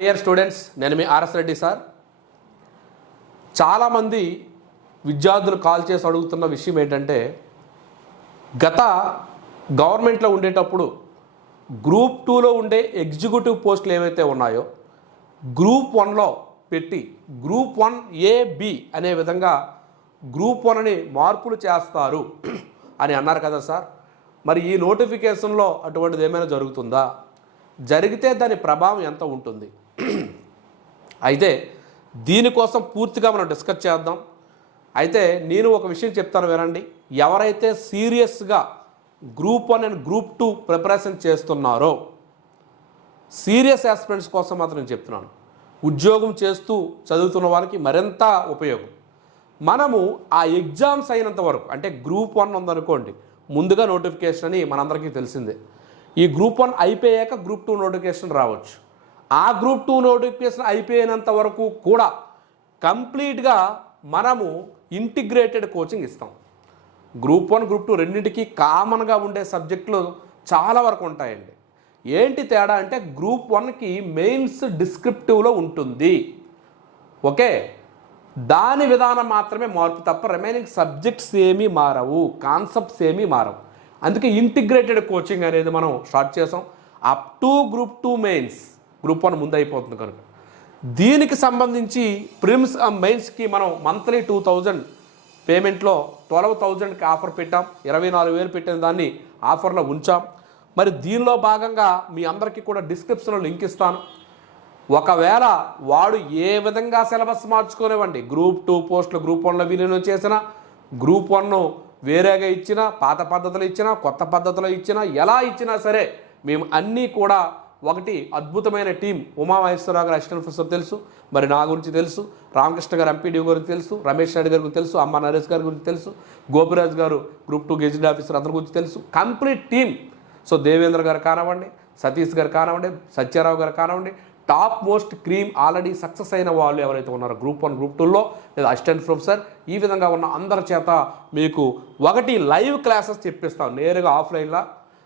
Dear students నేను మీ RS Reddy sir. చాలామంది విద్యార్థులు కాల్ చేసి అడుగుతున్న విషయం ఏంటంటే గత గవర్నమెంట్లో ఉండేటప్పుడు గ్రూప్ టూలో ఉండే ఎగ్జిక్యూటివ్ పోస్టులు ఏవైతే ఉన్నాయో గ్రూప్ వన్లో పెట్టి గ్రూప్ వన్ ఏ బి అనే విధంగా గ్రూప్ వన్ అని మార్పులు చేస్తారు అని అన్నారు కదా సార్. మరి ఈ నోటిఫికేషన్లో అటువంటిది ఏమైనా జరుగుతుందా? జరిగితే దాని ప్రభావం ఎంత ఉంటుంది? అయితే దీనికోసం పూర్తిగా మనం డిస్కస్ చేద్దాం. అయితే నేను ఒక విషయం చెప్తాను వినండి. ఎవరైతే సీరియస్గా group one and group two preparation చేస్తున్నారో సీరియస్ ఆస్పిరెంట్స్ కోసం మాత్రం నేను చెప్తున్నాను. ఉద్యోగం చేస్తూ చదువుతున్న వారికి మరింత ఉపయోగం. మనము ఆ ఎగ్జామ్స్ అయినంత వరకు అంటే గ్రూప్ వన్ ఉందనుకోండి ముందుగా నోటిఫికేషన్ అని మనందరికీ తెలిసిందే. ఈ గ్రూప్ వన్ అయిపోయాక గ్రూప్ టూ నోటిఫికేషన్ రావచ్చు. ఆ గ్రూప్ టూ నోటిఫికేషన్ అయిపోయినంత వరకు కూడా కంప్లీట్గా మనము ఇంటిగ్రేటెడ్ కోచింగ్ ఇస్తాం. గ్రూప్ వన్ గ్రూప్ టూ రెండింటికి కామన్గా ఉండే సబ్జెక్టులు చాలా వరకు ఉంటాయండి. ఏంటి తేడా అంటే గ్రూప్ వన్కి మెయిన్స్ డిస్క్రిప్టివ్లో ఉంటుంది. ఓకే? దాని విధానం మాత్రమే మార్పు తప్ప రిమైనింగ్ సబ్జెక్ట్స్ ఏమీ మారవు కాన్సెప్ట్స్ ఏమీ మారవు. అందుకే ఇంటిగ్రేటెడ్ కోచింగ్ అనేది మనం స్టార్ట్ చేసాం. Up to group two mains. Group one ముందు అయిపోతుంది కనుక. దీనికి సంబంధించి ప్రిమ్స్ మెయిన్స్కి మనం మంత్లీ టూ థౌజండ్ పేమెంట్లో ట్వెల్వ్ థౌజండ్కి ఆఫర్ పెట్టాం. ఇరవై నాలుగు వేలు పెట్టిన దాన్ని ఆఫర్లో ఉంచాం. మరి దీనిలో భాగంగా మీ అందరికీ కూడా డిస్క్రిప్షన్లో లింక్ ఇస్తాను. ఒకవేళ వాడు ఏ విధంగా సిలబస్ మార్చుకోలేవండి గ్రూప్ టూ పోస్టులు గ్రూప్ వన్లో విలీనం చేసిన గ్రూప్ వన్ను వేరేగా ఇచ్చినా పాత పద్ధతిలో ఇచ్చినా కొత్త పద్ధతిలో ఇచ్చినా ఎలా ఇచ్చినా సరే మేము అన్నీ కూడా ఒకటి అద్భుతమైన టీం ఉమామహేశ్వరరావు గారు అసిస్టెంట్ ప్రొఫెసర్ తెలుసు మరి నా గురించి తెలుసు రామకృష్ణ గారు ఎంపీడీ గురించి తెలుసు రమేష్ రెడ్డి గారి గురించి తెలుసు అమ్మ నరేష్ గారి గురించి తెలుసు గోపిరాజ్ గారు గ్రూప్ టూ గెజిట్ ఆఫీసర్ అందరి గురించి తెలుసు కంప్లీట్ టీం. సో దేవేంద్ర గారు కానివ్వండి సతీష్ గారు కానివ్వండి సత్యారావు గారు కానివ్వండి top most cream already success అయిన వాళ్ళు ఎవరైతే ఉన్నారో గ్రూప్ వన్ గ్రూప్ టూలో లేదా అసిస్టెంట్ ప్రొఫెసర్ ఈ విధంగా ఉన్న అందరి చేత మీకు ఒకటి లైవ్ క్లాసెస్ చెప్పిస్తాం నేరుగా ఆఫ్లైన్లో.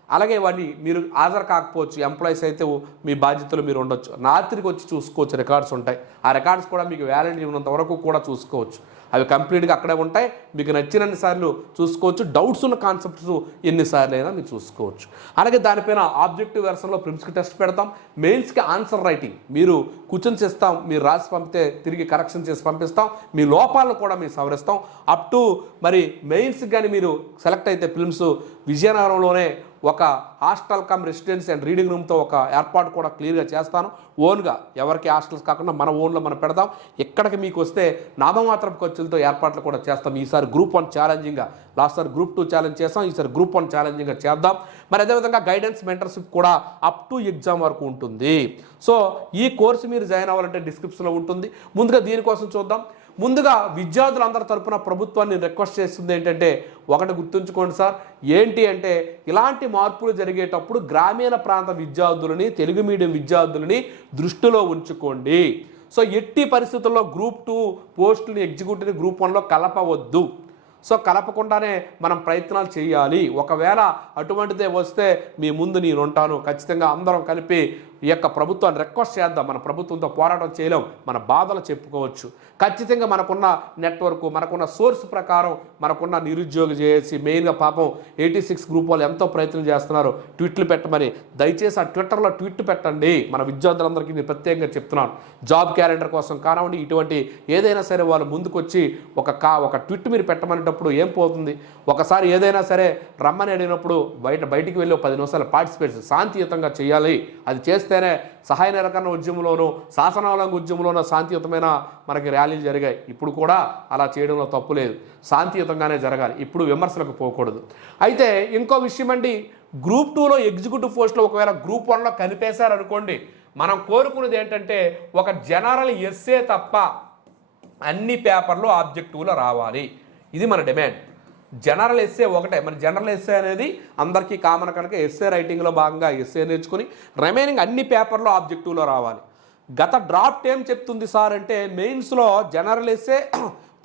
అలాగే వాడిని మీరు హాజరు కాకపోవచ్చు ఎంప్లాయీస్ అయితే మీ బాధ్యతలు మీరు ఉండొచ్చు. రాత్రికి వచ్చి చూసుకోవచ్చు రికార్డ్స్ ఉంటాయి. ఆ రికార్డ్స్ కూడా మీకు వ్యాలిడిటీ ఉన్నంత వరకు కూడా చూసుకోవచ్చు. అవి కంప్లీట్గా అక్కడే ఉంటాయి. మీకు నచ్చినన్ని సార్లు చూసుకోవచ్చు. డౌట్స్ ఉన్న కాన్సెప్ట్స్ ఎన్నిసార్లు అయినా మీరు చూసుకోవచ్చు. అలాగే దానిపైన ఆబ్జెక్టివ్ వెర్షన్లో ప్రిమ్స్కి టెస్ట్ పెడతాం. మెయిన్స్కి ఆన్సర్ రైటింగ్ మీరు కూర్చొని చేస్తాం మీరు రాసి పంపితే తిరిగి కరెక్షన్ చేసి పంపిస్తాం. మీ లోపాలను కూడా మేము సవరిస్తాం. అప్ టు మరి మెయిన్స్కి కానీ మీరు సెలెక్ట్ అయితే ఫిల్మ్స్ విజయనగరంలోనే ఒక hostel cum residency and reading రూమ్తో ఒక ఏర్పాటు కూడా క్లియర్గా చేస్తాను. ఓన్గా ఎవరికి హాస్టల్స్ కాకుండా మన ఓన్లో మనం పెడదాం. ఎక్కడికి మీకు వస్తే నామమాత్రం ఖర్చులతో ఏర్పాట్లు కూడా చేస్తాం. ఈసారి group one ఛాలెంజింగ్గా last sir group two challenge చేస్తాం ఈసారి గ్రూప్ వన్ ఛాలెంజింగ్గా చేద్దాం. మరి అదేవిధంగా గైడెన్స్ మెంటర్షిప్ కూడా అప్ టు ఎగ్జామ్ వరకు ఉంటుంది. సో ఈ కోర్సు మీరు జాయిన్ అవ్వాలంటే డిస్క్రిప్షన్లో ఉంటుంది. ముందుగా దీనికోసం చూద్దాం. ముందుగా విద్యార్థులందరి తరపున ప్రభుత్వాన్ని రిక్వెస్ట్ చేస్తుంది ఏంటంటే ఒకటి గుర్తుంచుకోండి సార్ ఏంటి అంటే ఇలాంటి మార్పులు జరిగేటప్పుడు గ్రామీణ ప్రాంత విద్యార్థులని తెలుగు మీడియం విద్యార్థులని దృష్టిలో ఉంచుకోండి. సో ఎట్టి పరిస్థితుల్లో గ్రూప్ టూ పోస్టుని ఎగ్జిక్యూటివ్ గ్రూప్ వన్లో కలపవద్దు. సో కలపకుండానే మనం ప్రయత్నాలు చేయాలి. ఒకవేళ అటువంటిదే వస్తే మీ ముందు నేను ఉంటాను. ఖచ్చితంగా అందరం కలిపి ఈ యొక్క ప్రభుత్వాన్ని రిక్వెస్ట్ చేద్దాం. మన ప్రభుత్వంతో పోరాటం చేయలేం. మన బాధలు చెప్పుకోవచ్చు. ఖచ్చితంగా మనకున్న నెట్వర్క్ మనకున్న సోర్స్ ప్రకారం మనకున్న నిరుద్యోగ చేసి మెయిన్గా పాపం ఎయిటీ సిక్స్ గ్రూప్ వాళ్ళు ఎంతో ప్రయత్నం చేస్తున్నారు. ట్వీట్లు పెట్టమని. దయచేసి ఆ ట్విట్టర్లో ట్వీట్ పెట్టండి. మన విద్యార్థులందరికీ నేను ప్రత్యేకంగా చెప్తున్నాను. జాబ్ క్యాలెండర్ కోసం కానివ్వండి ఇటువంటి ఏదైనా సరే వాళ్ళు ముందుకొచ్చి ఒక కా ఒక ట్విట్ మీరు పెట్టమనేటప్పుడు ఏం పోతుంది? ఒకసారి ఏదైనా సరే రమ్మని అడిగినప్పుడు బయట బయటికి వెళ్ళి పది నిమిషాలు పార్టిసిపేట్ శాంతియుతంగా చేయాలి. అది చేస్తేనే సహాయ నిరకరణ ఉద్యమంలోనూ శాసనాలంగ ఉద్యమంలోనూ శాంతియుతమైన మనకి ర్యాలీలు జరిగాయి. ఇప్పుడు కూడా అలా చేయడంలో తప్పు లేదు. శాంతియుతంగానే జరగాలి. ఇప్పుడు విమర్శలకు పోకూడదు. అయితే ఇంకో విషయం అండి. గ్రూప్ టూలో ఎగ్జిక్యూటివ్ పోస్టులో ఒకవేళ గ్రూప్ వన్లో కనిపేశారనుకోండి మనం కోరుకున్నది ఏంటంటే ఒక జనరల్ ఎస్సే తప్ప అన్ని పేపర్లు ఆబ్జెక్టివ్లో రావాలి. ఇది మన డిమాండ్. జనరల్ ఎస్సే ఒకటే. మరి జనరల్ ఎస్సే అనేది అందరికీ కామన్ కనుక ఎస్సే రైటింగ్లో భాగంగా ఎస్సే నేర్చుకుని రిమైనింగ్ అన్ని పేపర్లో ఆబ్జెక్టివ్లో రావాలి. గత డ్రాఫ్ట్ ఏం చెప్తుంది సార్ అంటే మెయిన్స్లో general essay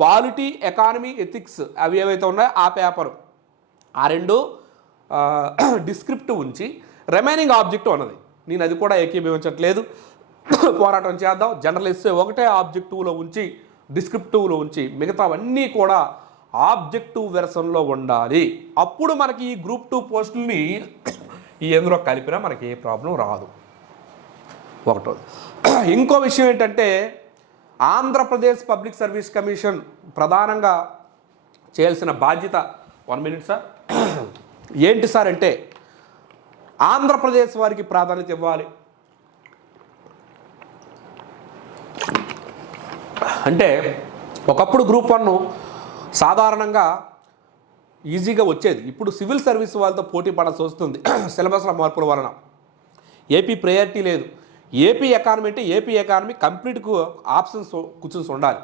polity economy ethics అవి ఏవైతే ఉన్నాయో ఆ పేపరు. ఆ రెండు డిస్క్రిప్టివ్ ఉంచి రిమైనింగ్ ఆబ్జెక్ట్ ఉన్నది. నేను అది కూడా ఏకీభవించట్లేదు. పోరాటం చేద్దాం. జనరల్ ఎస్ఏ ఒకటే ఆబ్జెక్టివ్లో ఉంచి డిస్క్రిప్టివ్లో ఉంచి మిగతావన్నీ కూడా ఆబ్జెక్టివ్ వెర్షన్లో ఉండాలి. అప్పుడు మనకి ఈ గ్రూప్ టూ పోస్టుల్ని ఈ ఎందులో కలిపినా మనకి ఏ ప్రాబ్లం రాదు. ఒకటో ఇంకో విషయం ఏంటంటే ఆంధ్రప్రదేశ్ పబ్లిక్ సర్వీస్ కమిషన్ ప్రధానంగా చేయాల్సిన బాధ్యత వన్ మినిట్ సార్. ఏంటి సార్ అంటే ఆంధ్రప్రదేశ్ వారికి ప్రాధాన్యత ఇవ్వాలి. అంటే ఒకప్పుడు గ్రూప్ వన్ సాధారణంగా ఈజీగా వచ్చేది. ఇప్పుడు సివిల్ సర్వీస్ వాళ్ళతో పోటీ పడాల్సి వస్తుంది. సిలబస్ల మార్పుల వలన. ఏపీ ప్రయారిటీ లేదు. ఏపీ ఎకానమీ అంటే ఏపీ ఎకానమీ కంప్లీట్కు ఆప్షన్స్ కూర్చుని ఉండాలి.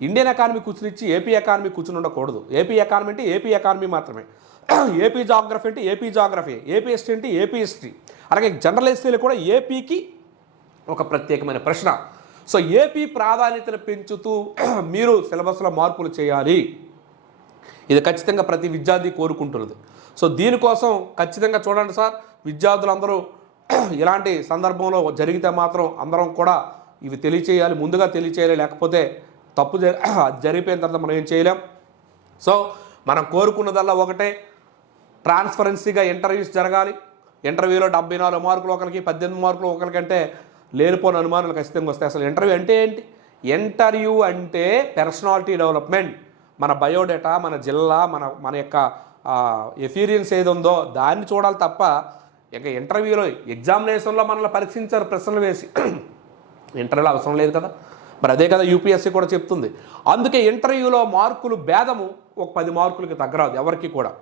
ఇండియన్ ఎకానమీ కూర్చుని ఇచ్చి ఏపీ ఎకానమీ కూర్చుని ఉండకూడదు. ఏపీ ఎకానమీ అంటే ఏపీ ఎకానమీ మాత్రమే. ఏపీ జాగ్రఫీ అంటే ఏపీ జాగ్రఫీ ఏపీ హిస్టరీ అంటే ఏపీ హిస్టరీ. అలాగే జనరల్ హిస్టరీలో కూడా ఏపీకి ఒక ప్రత్యేకమైన ప్రశ్న. సో ఏపీ ప్రాధాన్యతను పెంచుతూ మీరు సిలబస్లో మార్పులు చేయాలి. ఇది ఖచ్చితంగా ప్రతి విద్యార్థి కోరుకుంటున్నది. సో దీనికోసం ఖచ్చితంగా చూడండి సార్ విద్యార్థులందరూ ఇలాంటి సందర్భంలో జరిగితే మాత్రం అందరం కూడా ఇవి తెలియచేయాలి ముందుగా తెలియచేయాలి లేకపోతే తప్పు జరిగిపోయిన తర్వాత మనం ఏం చేయలేం. సో మనం కోరుకున్నదల్లా ఒకటే ట్రాన్స్పరెన్సీగా ఇంటర్వ్యూస్ జరగాలి. ఇంటర్వ్యూలో డెబ్బై నాలుగు మార్కులు ఒకరికి పద్దెనిమిది మార్కులు ఒకరికంటే లేనిపోని అనుమానాలు ఖచ్చితంగా వస్తాయి. అసలు ఇంటర్వ్యూ అంటే ఏంటి? ఇంటర్వ్యూ అంటే పర్సనాలిటీ డెవలప్మెంట్. మన బయోడేటా మన జిల్లా మన మన యొక్క ఎఫీరియన్స్ ఏది ఉందో దాన్ని చూడాలి తప్ప ఇక ఇంటర్వ్యూలో ఎగ్జామినేషన్లో మనల్ని పరీక్షించారు ప్రశ్నలు వేసి. ఇంటర్వ్యూలో అవసరం లేదు కదా. మరి అదే కదా యూపీఎస్సీ కూడా చెప్తుంది. అందుకే ఇంటర్వ్యూలో మార్కులు భేదము ఒక పది మార్కులకి తగ్గరాదు ఎవరికి కూడా.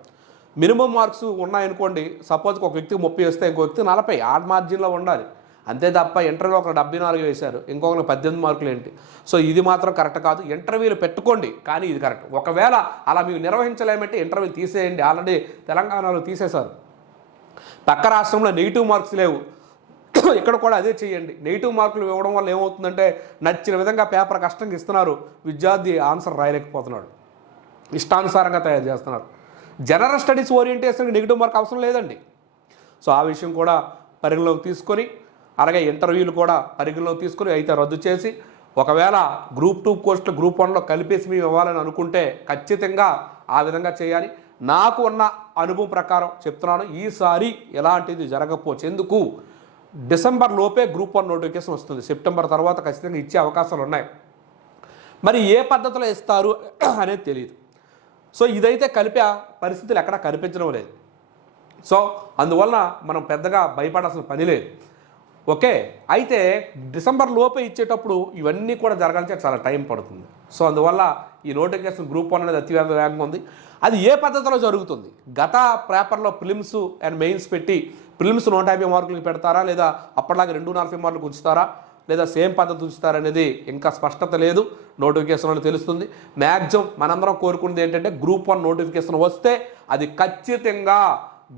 మినిమం మార్క్స్ ఉన్నాయనుకోండి సపోజ్ ఒక వ్యక్తికి ముప్పై వస్తే ఇంకో వ్యక్తి నలభై ఆడ్ మార్జిన్లో ఉండాలి. అంతే తప్ప ఇంటర్వ్యూలో ఒక డెబ్బై నాలుగు వేశారు ఇంకొకరు పద్దెనిమిది మార్కులు ఏంటి? సో ఇది మాత్రం కరెక్ట్ కాదు. ఇంటర్వ్యూలు పెట్టుకోండి కానీ ఇది కరెక్ట్. ఒకవేళ అలా మీకు నిర్వహించలేమంటే ఇంటర్వ్యూ తీసేయండి. ఆల్రెడీ తెలంగాణలో తీసేశారు. పక్క రాష్ట్రంలో నెగిటివ్ మార్క్స్ లేవు. ఇక్కడ కూడా అదే చేయండి. నెగిటివ్ మార్కులు ఇవ్వడం వల్ల ఏమవుతుందంటే నచ్చిన విధంగా పేపర్ కష్టంగా ఇస్తున్నారు. విద్యార్థి ఆన్సర్ రాయలేకపోతున్నాడు. ఇష్టానుసారంగా తయారు చేస్తున్నారు. జనరల్ స్టడీస్ ఓరియంటేషన్కి నెగిటివ్ మార్క్ అవసరం లేదండి. సో ఆ విషయం కూడా పరిగణలోకి తీసుకొని అలాగే ఇంటర్వ్యూలు కూడా పరిగణలోకి తీసుకొని అయితే రద్దు చేసి ఒకవేళ గ్రూప్ టూ పోస్టులు గ్రూప్ వన్లో కలిపేసి మేము ఇవ్వాలని అనుకుంటే ఖచ్చితంగా ఆ విధంగా చేయాలి. నాకు ఉన్న అనుభవం ప్రకారం చెప్తున్నాను ఈసారి ఎలాంటిది జరగకపోవచ్చు ఎందుకు డిసెంబర్ లోపే గ్రూప్ వన్ నోటిఫికేషన్ వస్తుంది. సెప్టెంబర్ తర్వాత ఖచ్చితంగా ఇచ్చే అవకాశాలు ఉన్నాయి. మరి ఏ పద్ధతిలో ఇస్తారు అనేది తెలియదు సో ఇదైతే కలిపే పరిస్థితులు ఎక్కడా కనిపించడం లేదు. సో అందువల్ల మనం పెద్దగా భయపడాల్సిన పని లేదు. ఓకే అయితే డిసెంబర్ లోపే ఇచ్చేటప్పుడు ఇవన్నీ కూడా జరగాలంటే చాలా టైం పడుతుంది. సో అందువల్ల ఈ నోటిఫికేషన్ గ్రూప్ వన్ అనేది అతివేగ వేగంగా ఉంది. అది ఏ పద్ధతిలో జరుగుతుంది? గత పేపర్లో ప్రిలిమ్స్ అండ్ మెయిన్స్ పెట్టి ప్రిలిమ్స్ నూట యాభై మార్కులు పెడతారా? లేదా అప్పటిలాగా రెండు నలభై మార్కులకు ఉంచుతారా? లేదా సేమ్ పద్ధతి ఉంచుతారనేది ఇంకా స్పష్టత లేదు. నోటిఫికేషన్లో తెలుస్తుంది. మ్యాక్సిమం మనందరం కోరుకునేది ఏంటంటే గ్రూప్ వన్ నోటిఫికేషన్ వస్తే అది ఖచ్చితంగా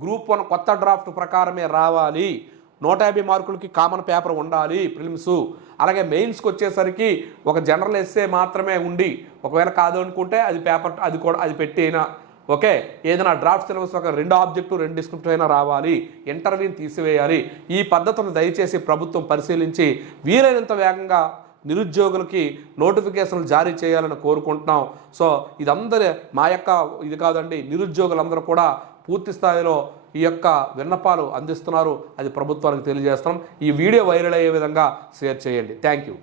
గ్రూప్ వన్ కొత్త డ్రాఫ్ట్ ప్రకారమే రావాలి. నూట యాభై మార్కులకి కామన్ పేపర్ ఉండాలి ప్రిలిమ్స్. అలాగే మెయిన్స్కి వచ్చేసరికి ఒక జనరల్ ఎస్సే మాత్రమే ఉండి ఒకవేళ కాదు అనుకుంటే అది పేపర్ అది కూడా అది పెట్టైనా ఓకే? ఏదైనా డ్రాఫ్ట్ సిలబస్ ఒక రెండు ఆబ్జెక్టు రెండు డిస్క్రిప్ట్ అయినా రావాలి. ఇంటర్వ్యూని తీసివేయాలి. ఈ పద్ధతులను దయచేసి ప్రభుత్వం పరిశీలించి వీలైనంత వేగంగా నిరుద్యోగులకి నోటిఫికేషన్లు జారీ చేయాలని కోరుకుంటున్నాం. సో ఇదందరి మా యొక్క ఇది కాదండి నిరుద్యోగులందరూ కూడా పూర్తి స్థాయిలో ఈ యొక్క విన్నపాలు అందిస్తున్నారు. అది ప్రభుత్వానికి తెలియజేస్తున్నాం. ఈ వీడియో వైరల్ అయ్యే విధంగా షేర్ చేయండి. Thank you.